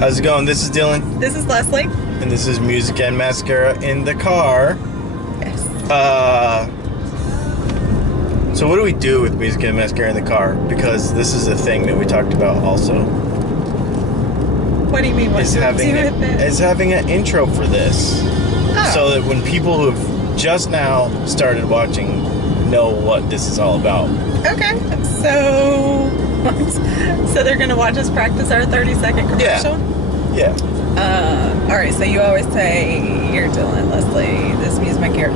How's it going? This is Dylan. This is Leslie. And this is Music and Mascara in the car. Yes. So what do we do with Music and Mascara in the car? Because this is a thing that we talked about also. What do you mean? What do we do with it? Is having an intro for this. Oh. So that when people who have just now started watching know what this is all about. Okay. So they're going to watch us practice our 30-second commercial? Yeah. All right, so you always say, you're Dylan, Leslie, this is Music Mascara.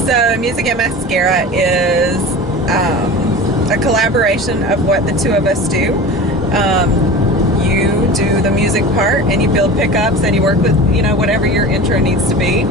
So Music and Mascara is a collaboration of what the two of us do. You do the music part, and you build pickups, and you work with, whatever your intro needs to be.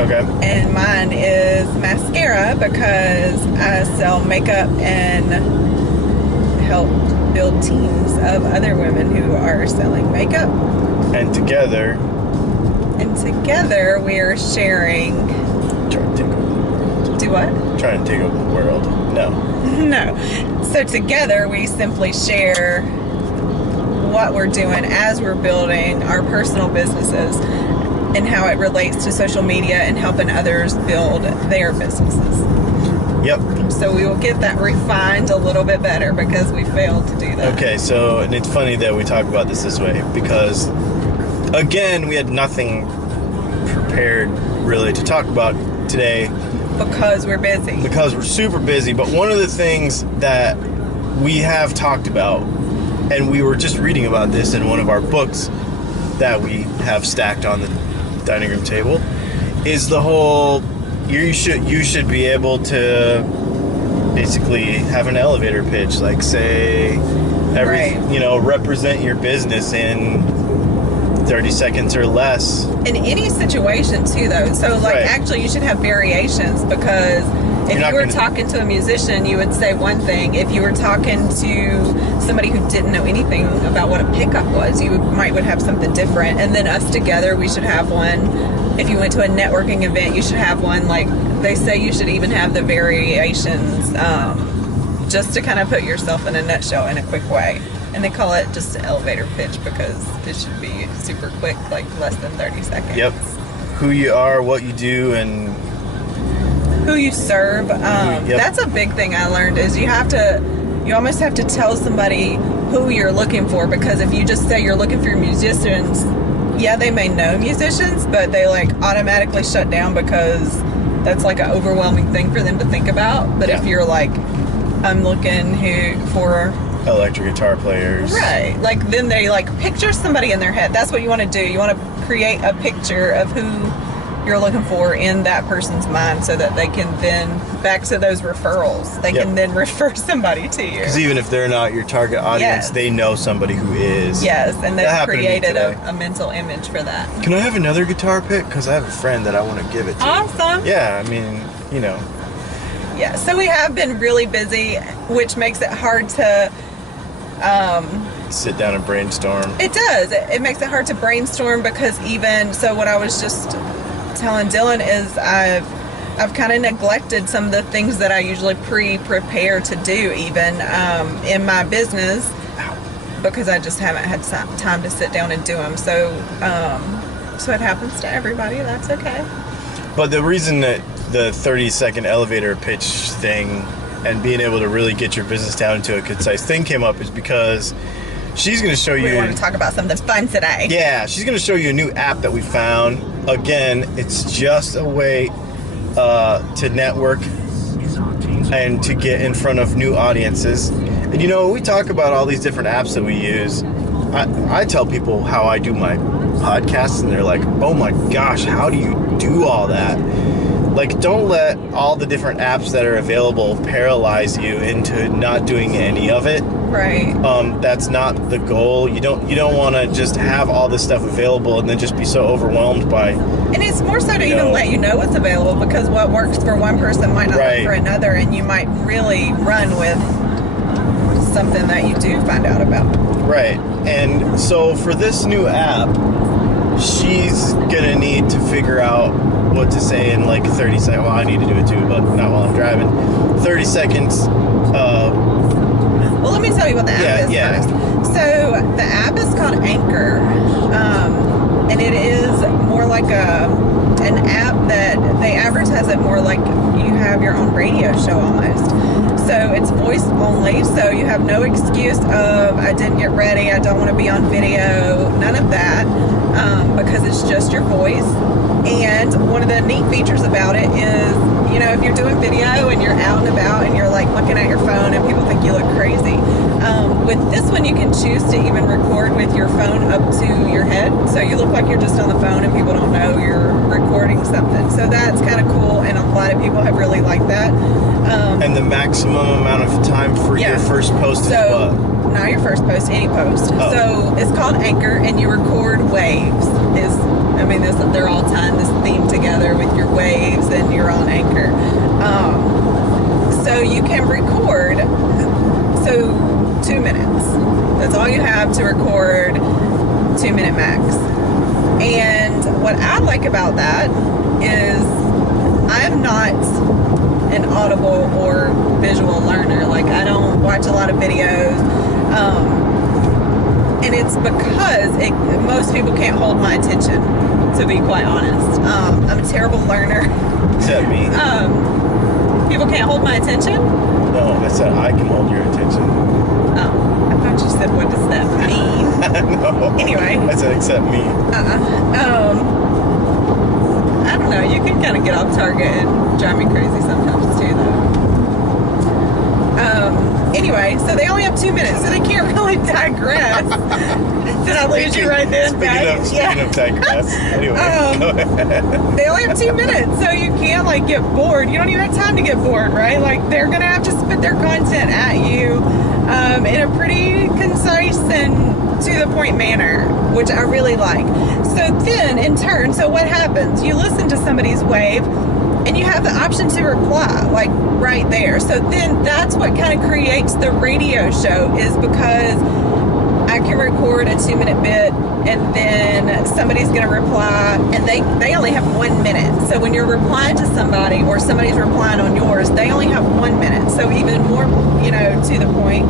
Okay. And mine is mascara because I sell makeup and help build teams of other women who are selling makeup. And together we are sharing. Trying to take over the world. Do what? Trying to take over the world. No. No. So together we simply share what we're doing as we're building our personal businesses and how it relates to social media and helping others build their businesses. Yep. So we will get that refined a little bit better because we failed to do that. Okay, so, and it's funny that we talk about this way because, again, we had nothing prepared really to talk about today. Because we're busy. Because we're super busy. But one of the things that we have talked about, and we were just reading about this in one of our books that we have stacked on the dining room table, is the whole you should be able to basically have an elevator pitch, like say represent your business in 30 seconds or less. In any situation too though. So actually you should have variations because if you were talking to a musician, you would say one thing. If you were talking to somebody who didn't know anything about what a pickup was, you would have something different. And then us together, we should have one. If you went to a networking event, you should have one. Like they say, you should even have the variations just to kind of put yourself in a nutshell in a quick way. And they call it just an elevator pitch because it should be super quick, like less than 30 seconds. Yep. Who you are, what you do, and who you serve. That's a big thing I learned is you almost have to tell somebody who you're looking for, because if you just say you're looking for musicians, yeah, they may know musicians, but they automatically shut down because that's an overwhelming thing for them to think about. But if you're I'm looking for electric guitar players, right? Then they picture somebody in their head. That's what you want to do. You want to create a picture of who you're looking for in that person's mind so that they can then, back to those referrals, they can then refer somebody to you. Because even if they're not your target audience, they know somebody who is. Yes, and they've created a mental image for that. Can I have another guitar pick? Because I have a friend that I want to give it to. Awesome. Yeah, I mean, Yeah, so we have been really busy, which makes it hard to sit down and brainstorm. It does. It makes it hard to brainstorm because what I was just telling Dylan is I've kind of neglected some of the things that I usually prepare to do even in my business because I just haven't had time to sit down and do them. So it happens to everybody. That's okay. But the reason that the 30-second elevator pitch thing and being able to really get your business down into a concise thing came up is because she's going to show you... We want to talk about something fun today. Yeah, she's going to show you a new app that we found. Again, it's just a way to network and to get in front of new audiences. And we talk about all these different apps that we use. I tell people how I do my podcasts, and they're like, oh my gosh, how do you do all that? Don't let all the different apps that are available paralyze you into not doing any of it. Right. That's not the goal. You don't want to just have all this stuff available and then just be so overwhelmed by. And it's more so to even let you know what's available, because what works for one person might not work for another, and you might really run with something that you do find out about. Right. And so for this new app, she's gonna need to figure out what to say in 30 seconds. Well, I need to do it too, but not while I'm driving. 30 seconds. Well, let me tell you what the app is first. So the app is called Anchor. and it is more like an app that they advertise it more like you have your own radio show almost. So it's voice only, so you have no excuse of I didn't get ready, I don't want to be on video, none of that, because it's just your voice. And one of the neat features about it is, you know, if you're doing video and you're out and about and you're like looking at your phone and people think you look crazy, with this one you can choose to even record with your phone up to your head, so you look like you're just on the phone and people don't know you're recording something. So that's kind of cool, and a lot of people have really liked that. And the maximum amount of time for your first post is what? Not your first post, any post. Oh. So it's called Anchor, and you record waves. They're all tying this theme together with your waves, and you're on Anchor. So you can record, 2 minutes. That's all you have to record, 2 minute max. And what I like about that is I'm not an audible or visual learner. Like, I don't watch a lot of videos. And it's because most people can't hold my attention, to be quite honest. I'm a terrible learner. Except me. People can't hold my attention? No, I said I can hold your attention. Oh, I thought you said, what does that mean? No. Anyway. I said, except me. I don't know. You can kind of get off target and drive me crazy sometimes too, though. Anyway, so they only have 2 minutes, so they can't really digress. Did I lose you right then? Speaking of digress, anyway, go ahead. They only have 2 minutes, so you can't like get bored. You don't even have time to get bored, right? Like, they're gonna have to spit their content at you in a pretty concise and to the point manner, which I really like. So then, in turn, so what happens? You listen to somebody's wave, and you have the option to reply, like right there. So then that's what kind of creates the radio show, is because I can record a 2 minute bit, and then somebody's going to reply, and they only have 1 minute. So when you're replying to somebody, or somebody's replying on yours, they only have 1 minute. So even more, to the point.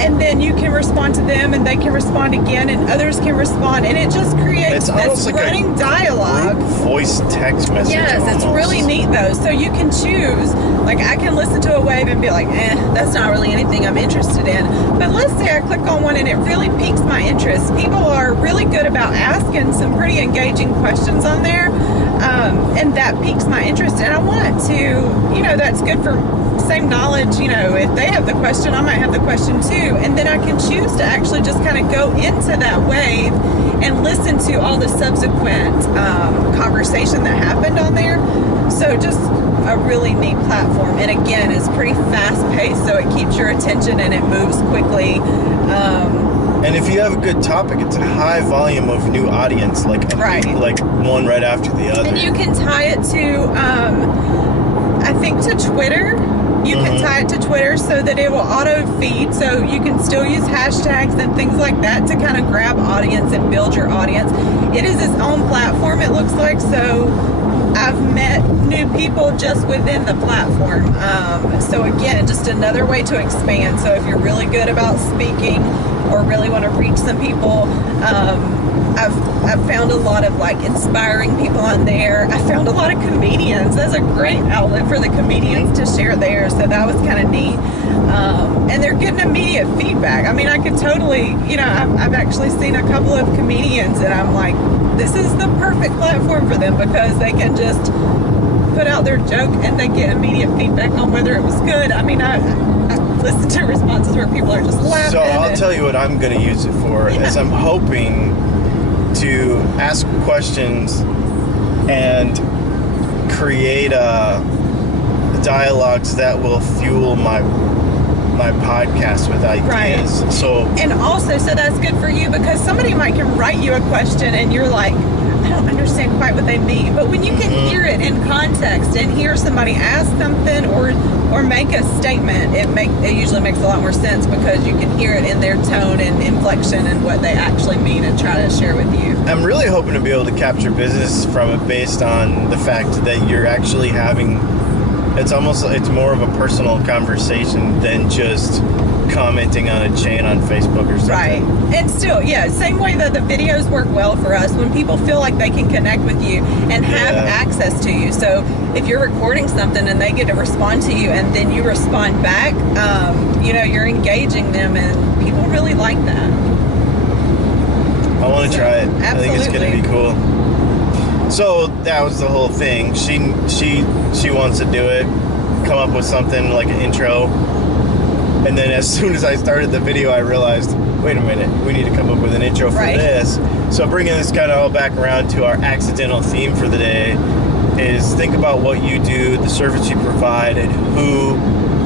And then you can respond to them, and they can respond again, and others can respond, and it just creates this like running dialogue. Voice text message. Yes, almost. It's really neat though. So you can choose, like, I can listen to a wave and be like, that's not really anything I'm interested in. But let's say I click on one and it really piques my interest. People are really good about asking some pretty engaging questions on there, and that piques my interest, and I want to, that's good for same knowledge. If they have the question, I might have the question too, and then I can choose to actually just kind of go into that wave and listen to all the subsequent conversation that happened on there. So just a really neat platform, and again, it's pretty fast paced, so it keeps your attention and it moves quickly. And if you have a good topic, it's a high volume of new audience, like one right after the other. And you can tie it to, I think, to Twitter. You can tie it to Twitter so that it will auto feed, so you can still use hashtags and things like that to kind of grab audience and build your audience. It is its own platform, it looks like, so I've met new people just within the platform. So again, just another way to expand. So if you're really good about speaking or really want to reach some people, I've found a lot of like inspiring people on there. I found a lot of comedians. That's a great outlet for the comedians to share there. So that was kind of neat. And they're getting immediate feedback. I mean, I could totally, I've actually seen a couple of comedians and I'm like, this is the perfect platform for them, because they can just put out their joke and they get immediate feedback on whether it was good. I mean, I listen to responses where people are just laughing. So I'll tell you what I'm going to use it for, is I'm hoping to ask questions and create dialogues that will fuel my podcast with ideas. Right. So that's good for you, because somebody can write you a question and you're like, I don't understand quite what they mean. But when you can hear it in context and hear somebody ask something or make a statement, it usually makes a lot more sense, because you can hear it in their tone and inflection and what they actually mean and try to share with you. I'm really hoping to be able to capture business from it based on the fact that you're actually having, it's more of a personal conversation than just commenting on a chain on Facebook or something. Right. And still, yeah, same way that the videos work well for us when people feel like they can connect with you and have access to you. So if you're recording something and they get to respond to you and then you respond back, you know, you're engaging them, and people really like that. I want to try it. Absolutely. I think it's going to be cool. So that was the whole thing. She wants to do it, come up with something like an intro. And then as soon as I started the video, I realized, wait a minute, we need to come up with an intro for this. So bringing this kind of all back around to our accidental theme for the day is think about what you do, the service you provide, and who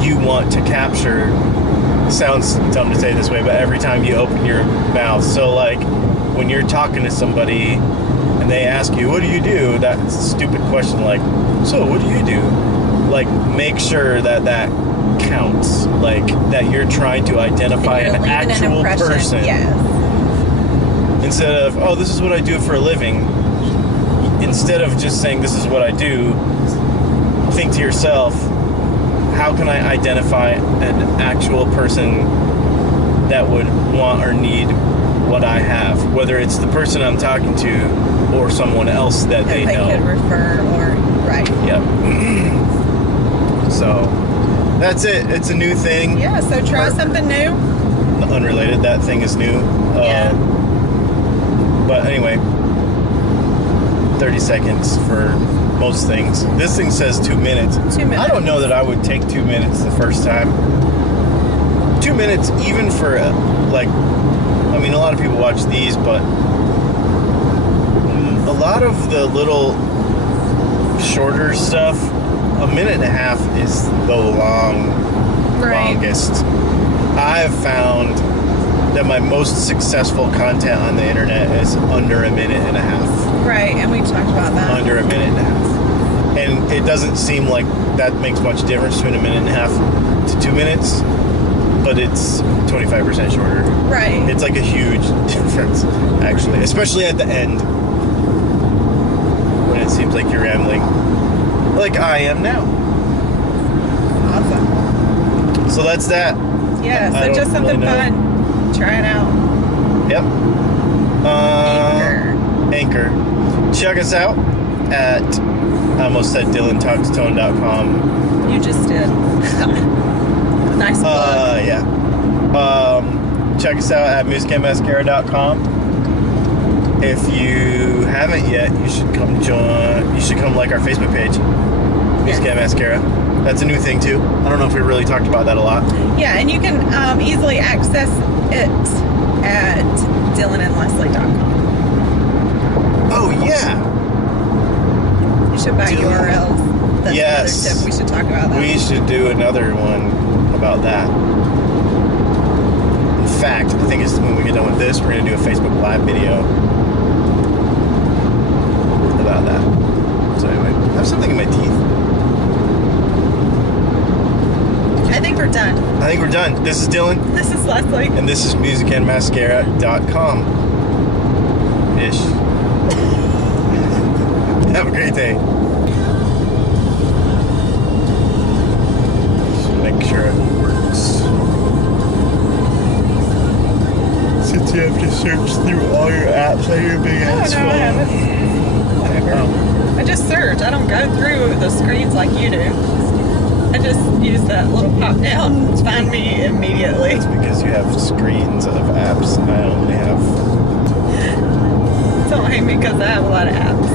you want to capture. It sounds dumb to say this way, but every time you open your mouth. So like when you're talking to somebody and they ask you, what do you do? That's a stupid question, like, so what do you do? Like, make sure that counts, like that you're trying to identify an actual person. Yes. Instead of, oh, this is what I do for a living. Instead of just saying this is what I do, think to yourself, how can I identify an actual person that would want or need what I have, whether it's the person I'm talking to or someone else that they know. They could refer or Yep. So that's it. It's a new thing. Yeah, so try something new. Unrelated. That thing is new. Yeah. But anyway, 30 seconds for most things. This thing says 2 minutes. 2 minutes. I don't know that I would take 2 minutes the first time. 2 minutes even for, like, I mean, a lot of people watch these, but a lot of the little shorter stuff, a minute and a half is the longest. I've found that my most successful content on the internet is under a minute and a half. Right, and we talked about that. Under a minute and a half. And it doesn't seem like that makes much difference between a minute and a half to 2 minutes, but it's 25% shorter. Right. It's like a huge difference, actually, especially at the end when it seems like you're rambling. Like I am now. Awesome. So that's that. Yeah, so just something fun. Try it out. Yep. Anchor. Check us out at, I almost said DylanTalksTone.com. You just did. Nice plug. Yeah. Check us out at musicandmascara.com. If you haven't yet, you should come join. You should come like our Facebook page, Music and Mascara. That's a new thing too. I don't know if we really talked about that a lot. Yeah, and you can easily access it at DylanandLeslie.com. Oh yeah. You should buy URLs. That's yes. another tip. We should talk about that. We should do another one about that. In fact, I think it's when we get done with this, we're going to do a Facebook Live video about that. So anyway, I have something in my teeth. I think we're done. I think we're done. This is Dylan. This is Leslie. And this is musicandmascara.com. Ish. Have a great day. Just make sure it works. Since you have to search through all your apps on your big ass phone. No, I haven't. Whatever. Oh. I just search. I don't go through the screens like you do. I just use that little pop down to find me immediately. It's because you have screens of apps and I only have... Don't hate me because I have a lot of apps.